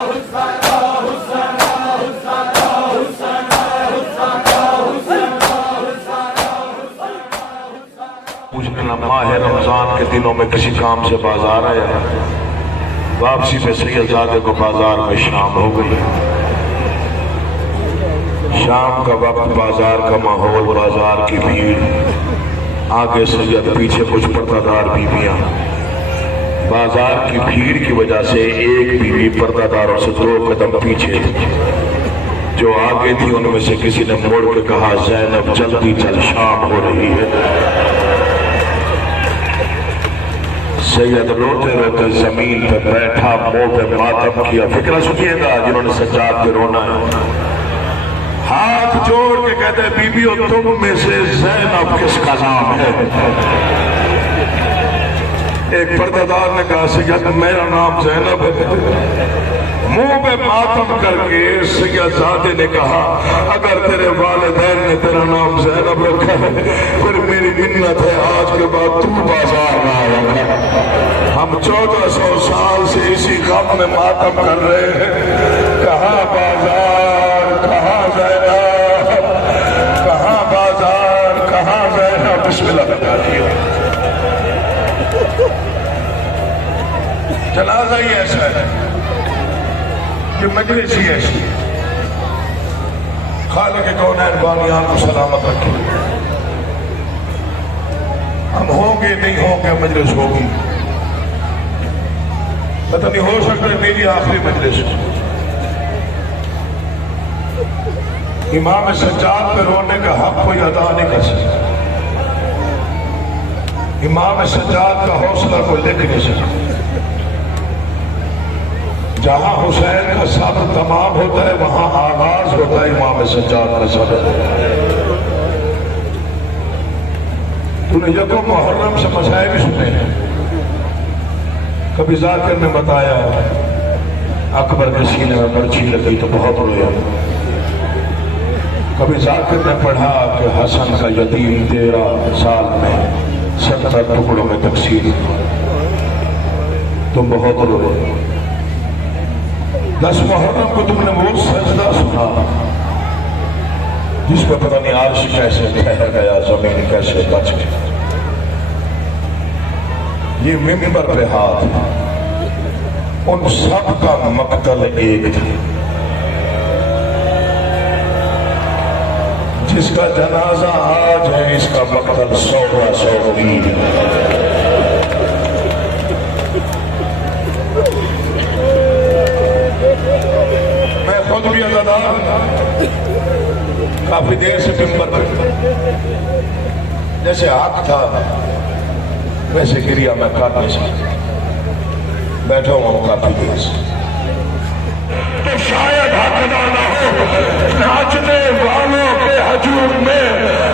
ماہ رمضان کے دنوں میں کسی کام سے بازار آیا، واپسی میں سید زادے کو بازار میں شام ہو گئی۔ شام کا وقت، بازار کا ماحول، بازار کی بھیڑ، آگے سید، پیچھے کچھ پردہ دار بیویاں۔ بازار کی بھیڑ کی وجہ سے ایک بیوی پردہ داروں سے 2 قدم پیچھے تھی۔ جو آگے تھی ان میں سے کسی نے موڑ کے کہا، زینب جلدی چل، شام ہو رہی ہے۔ سید روتے روتے زمین پہ بیٹھا، منہ پہ ماتم کیا۔ فکرہ سنیے گا جنہوں نے سجاد پہ رونا ہے، ہاتھ جوڑ کے کہتے ہیں، بیویو تم میں سے زینب کس کا نام ہے؟ ایک پردہ دار نے کہا، سید میرا نام زینب ہے۔ منہ پہ ماتم کر کے سید زادے نے کہا، اگر تیرے والدین نے تیرا نام زینب رکھا ہے پھر میری منت ہے آج کے بعد تو بازار نہ آیا۔ ہم 1400 سال سے اسی غم میں ماتم کر رہے ہیں، کہاں بازار، کہاں زینب، کہاں بازار، کہاں زینب۔ بسم اللہ بتا دیا۔ جنازہ ہی ایسا ہے، یہ مجلس ہی ایسی۔ خالق کونین بانیان کو سلامت رکھے، ہم ہوں گے نہیں ہوں گے، مجلس ہوگی۔ پتہ نہیں ہو سکتا میری آخری مجلس۔ امام سجاد پہ رونے کا حق کوئی ادا نہیں کر سکتا، امام سجاد کا حوصلہ کوئی لکھ نہیں سکتا۔ جہاں حسین کا صبر تمام ہوتا ہے وہاں آغاز ہوتا ہے امام سجاد کا صبر۔ تو نے یکم محرم سے مسائل بھی سنے ہیں۔ کبھی ذاکر نے بتایا اکبر کے سینے میں برچھی لگی تو بہت رویا۔ کبھی ذاکر نے پڑھا کہ حسن کا یتیم 13 سال میں 70 ٹکڑوں میں تقسیم تو بہت روئے۔ 10 محرم کو تم نے وہ سجدہ سنا جس پہ پتہ نہیں عرش کیسے ٹھہر گیا، زمین کیسے بچ گئی۔ یہ ممبر پہ ہاتھ، ان سب کا مقتل ایک تھا۔ جس کا جنازہ آج ہے اس کا مقتل 100 دین ہے۔ میں خود بھی عزادار کافی دیر سے ممبر پر، جیسے حق تھا ویسے گریا میں کافی سے بیٹھا ہوں کافی دیر سے۔ تو شاید حق ادا نہ ہو، ناچنے والوں کے ہجوم میں،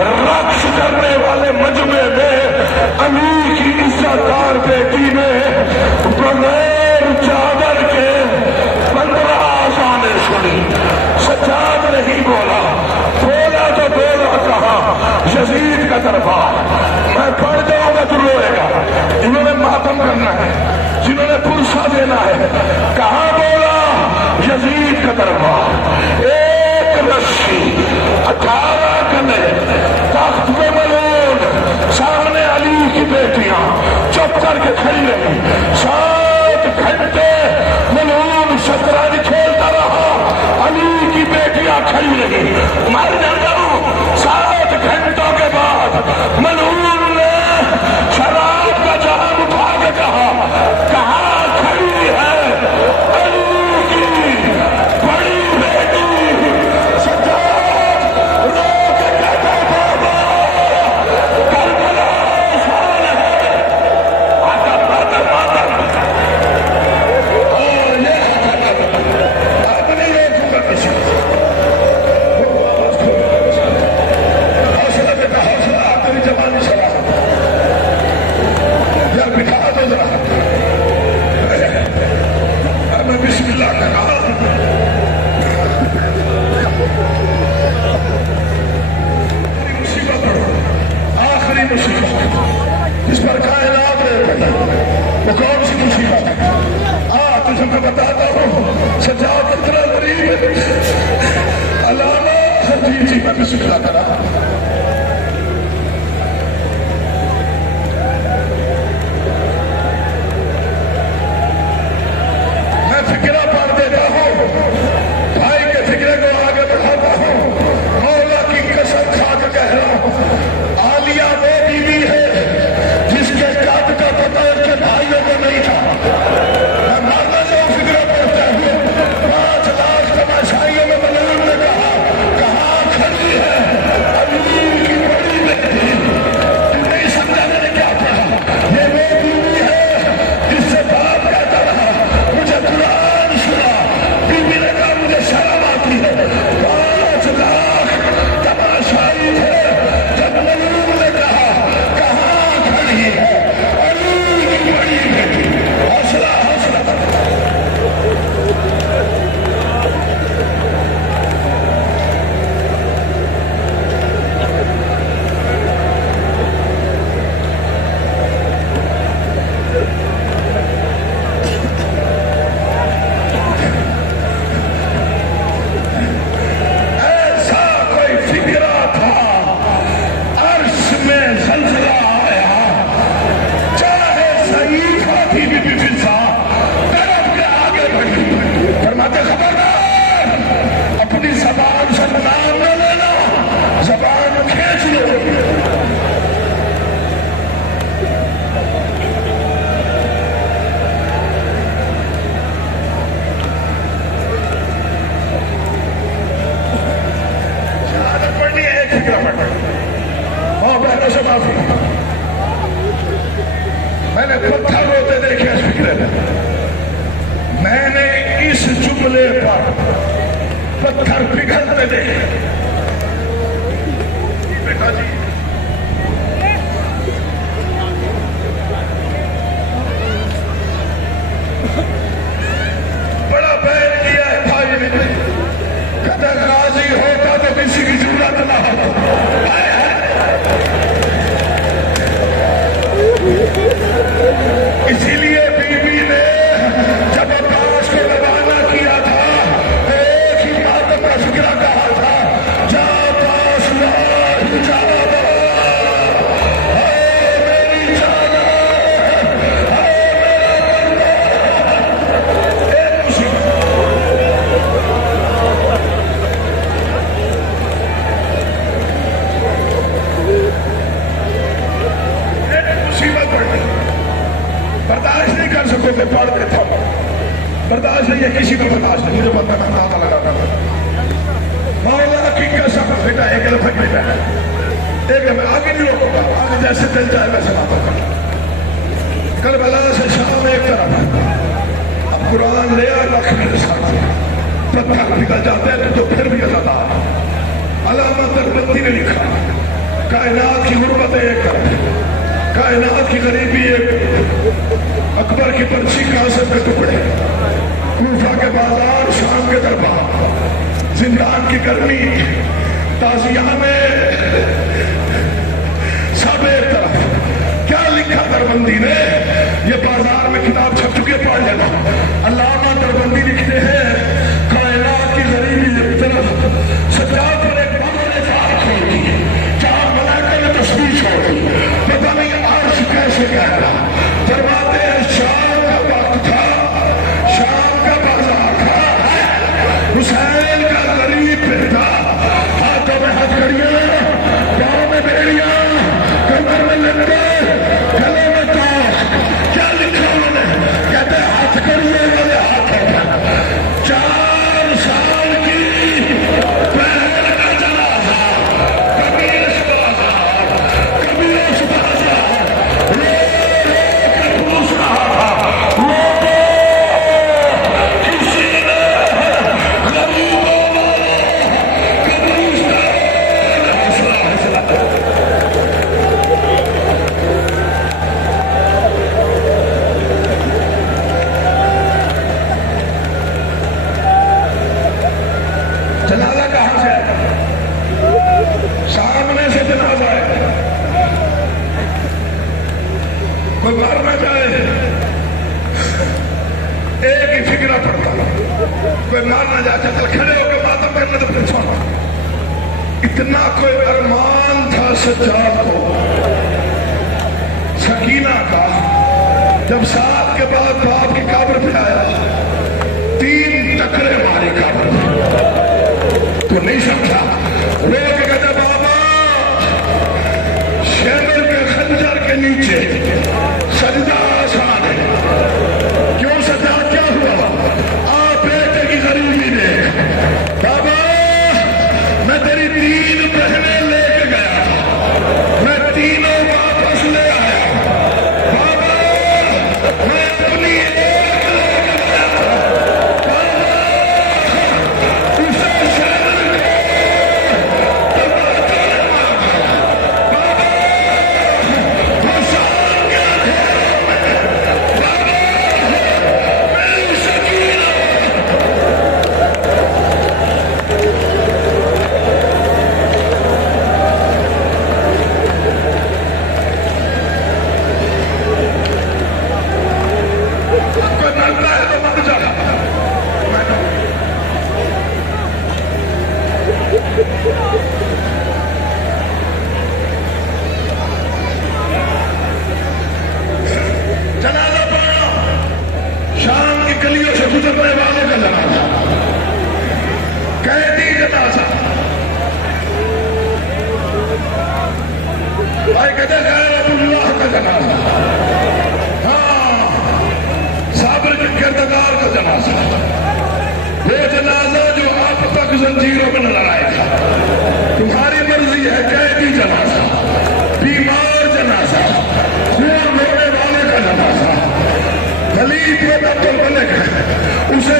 رقص کرنے والے مجمع میں، علی کی عزت دار بیٹی نے بغیر چادر کے 15 آذانیں سنی۔ سجاد نہیں بولا، بولا تو بولا کہا یزید کا دربار۔ میں پڑھ جاؤں گا تو روئے گا، جنہوں نے ماتم کرنا ہے، جنہوں نے پرسہ دینا ہے، کہاں بولا یزید کا دربار۔ ایک رسی 18 گنے تخت پہ ملون، سامنے علی کی بیٹیاں چپ کر کے کھڑی رہی۔ 7 گھنٹے ملون شطرنج کھیلتا رہا، علی کی بیٹیاں کھڑی رہی۔ مر جاتا ہوں 7 گھنٹوں کے بعد ملون نے شراب کا جام اٹھا کے کہا، کہاں کھڑی ہے علی کی بڑی بیٹی؟ سجاد رو کے کہتا بابا کربلا آسان ہے، ماتم ماتم ماتم۔ اور یہ سجاد اتنا غریب ہے علامہ جی میں بھی شکرہ کرا میں فکرہ پڑھ دیتا ہوں بھائی کے فکرے کو آگے بڑھاتا ہوں مولا کی قسم کھا کے کہہ رہا ہوں عالیہ وہ بیوی ہے جس کے قد کا پتہ اس کے بھائیوں کو نہیں تھا میں مارنا جاؤں فکرہ پڑھتا ہوں 5 لاکھ تماشائیوں میں ملون نے کہا کہاں کھڑی ہے علی کی بڑی بیٹی تو نہیں سمجھا میں نے کیا پڑھا یہ وہ بیوی ہے جس سے باپ کہتا رہا مجھے قرآن سنا بیوی نے کہا مجھے شرم آتی ہے 5 لاکھ تماشائی تھے جب ملون نے کہا کہاں کھڑی ہے علی کی بڑی بیٹی حوصلہ حوصلہ ایسا کوئی فکرہ تھا عرش میں زلزلہ آیا چاہے ضعیفہ تھی بی بی فضا طرف کے آگے بڑھی فرماتے خبردار اپنی زبان سے نام نہ لینا زبان کھینچ لو شہادت پڑھنی ہے ایک فکرہ پڑھنا ہاں بہنوں سے معافی میں نے پتھر روتے دیکھے اس فکرے میں نے اس جملے پر پتھر پگھلتے دیکھے بیٹا جی بڑا بہن کیا ہے بھائی نے کہتا غازی ہوتا تو کسی کی ضرورت نہ ہوتا اسی لیے بی بی نے جب عباس کو روانہ کیا تھا ایک ہی بات کا فکرہ کہا تھا جا عباس لاہ جا میری جانا ایک مصیبت پڑ گئی برداشت نہیں کر سکو کہ پڑھ دیتا ہوں برداشت نہیں ہے کسی کو برداشت نہیں مجھے بندہ میں اندازہ لگاتا ہوں مولا کی قسم بیٹا ایک لفظ نہیں بیٹھا ایک میں آگے نہیں روکوں گا آگے جیسے دل جائے ویسے بات ہوگا کربلا سے شام ایک طرف اب قرآن لے آئے رکھ میرے ساتھ پتھر پگھل جاتے ہیں تو پھر بھی عزادار علامہ دربندی نے لکھا کائنات کی غربت ایک طرف کائنات کی غریبی ایک اکبر کی پرچی قاسم کے ٹکڑے کوفہ کے بازار شام کے دربار زندان کی گرمی تازیہ میں سب ایک طرف کیا لکھا دربندی نے یہ بازار میں کتاب چھپ چکی ہے پڑھ لینا علامہ دربندی لکھتے ہیں کائنات کی غریبی ایک طرف سجاد پر ایک بابا نے فار کھول دی 4 ملائکہ نے تسبیح چھوڑ دی پتہ نہیں عرش کیسے کہہ رہا فرماتے ہیں شام کا وقت تھا شام کا بازار تھا حسین کا غریب بیٹا ہاتھوں میں ہتھکڑیاں پاؤں میں بیڑیاں کمر میں لٹے گلے میں تاج کیا لکھا انہوں نے کہتے ہیں ہتھکڑیے والے ہاتھوں میں 4 سال کی بہن کا جنازہ کبھی اس بازار کبھی اس بازار رو رو کے پوچھ رہا تھا کسی نے غریبوں جنازہ کہاں سے آئے سامنے سے جنازہ ہے کوئی مر نہ جائے ایک ہی فکرہ پڑتا کوئی مارنا جاتا چل کھڑے ہو کے ماتم کرنا تو پھر چھوڑا. اتنا کوئی ارمان تھا سجاد کو سکینہ کا. جب سال کے بعد باپ کی قبر پہ آیا 3 ٹکرے مارے قبر پہ. تو نہیں سمجھا وہ کہ کہتے بابا شیبر کے خنجر کے نیچے سجدہ آسان ہے. کیوں سجاد کیا ہوا؟ آپ بیٹے کی غریبی دیکھ. بابا میں تیری 3 بہنیں لے کے گیا تھا, میں تینوں واپس لے آیا. بابا میں اپنی ایک لے کے گیا تھا. بابا اسے شہر کے بابا مسان کے بابا میری سکینہ. کوئی مرتا ہے تو مر جا. جنازہ پڑھنا شام کی گلیوں سے گزرنے والے کا جنازہ, قیدی جنازہ. بھائی کہتے ہیں غیر اللہ کا جنازہ, ہاں صابر کے کردگار کا جنازہ, وہ جنازہ جو آپ تک زنجیروں میں نہ لڑائے گا. تمہاری مرضی ہے قیدی جنازہ, بیمار جنازہ, خون ہونے والے کا جنازہ. خلیفہ عبد الملک اسے